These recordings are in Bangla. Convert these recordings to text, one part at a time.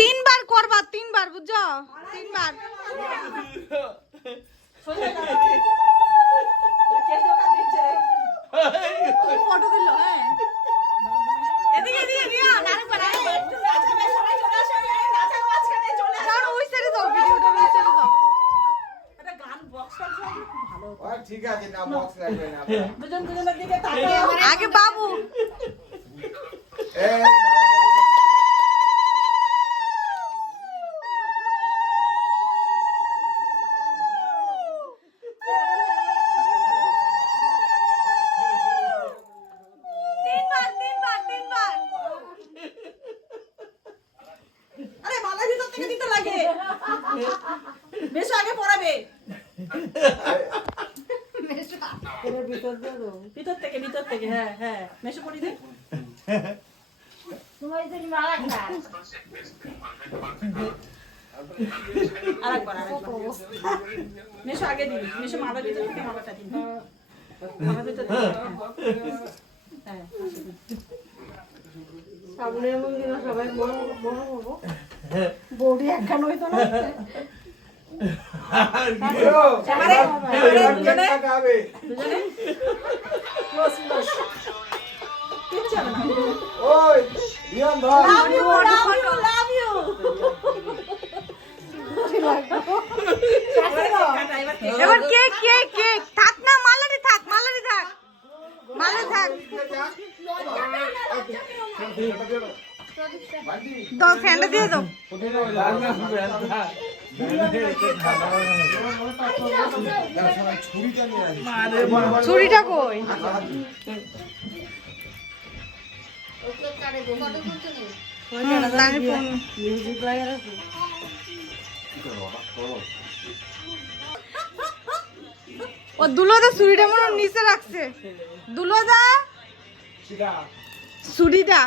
তিনবার করবা, তিনবার বুঝছো, তিনবার। ফটো দিল, হ্যাঁ এদিকে এদিকে নিয়া নারে করে নাচাবে, সবাই চলে আসে, নাচার মাঝখানে চলে আসে। যাও ওই সাইডে যাও, ভিডিওটা ওই সাইডে যাও। এটা গান বক্সটা ভালো। ওই ঠিক আছে, না বক্স লাগবে না। দুজন দুজনের দিকে তাকাও। আগে বাবু এই মেশো আগে পড়াবে, ভিতর থেকে হ্যাঁ হ্যাঁ মেশো পড়ি দে। আরেকবার মেশো আগে দিবি, মেশো মাথার ভিতর থেকে মাথাটা দিবি, মাথার ভিতর থেকে হ্যাঁ সামনের মন্দিরে সবাই বড় বৌদি একখান হইতো না। এবার কেক কেক কেক থাক না, মালারি থাক, মালারি থাক, মালারি থাক। দাও ফ্যানটা দিয়ে দাও। ছুরিটা কই? ও দুলোদা ছুরিটা মনে নিচে রাখছে। দুলোদা ছুরিটা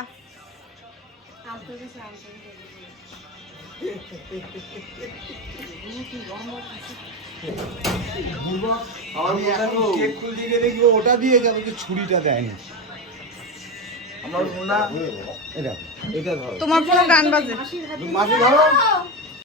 ওটা দিয়ে যাবে, ছুরিটা দেয়নি। তোমার কোনো গান বাজে মাসি ধরো।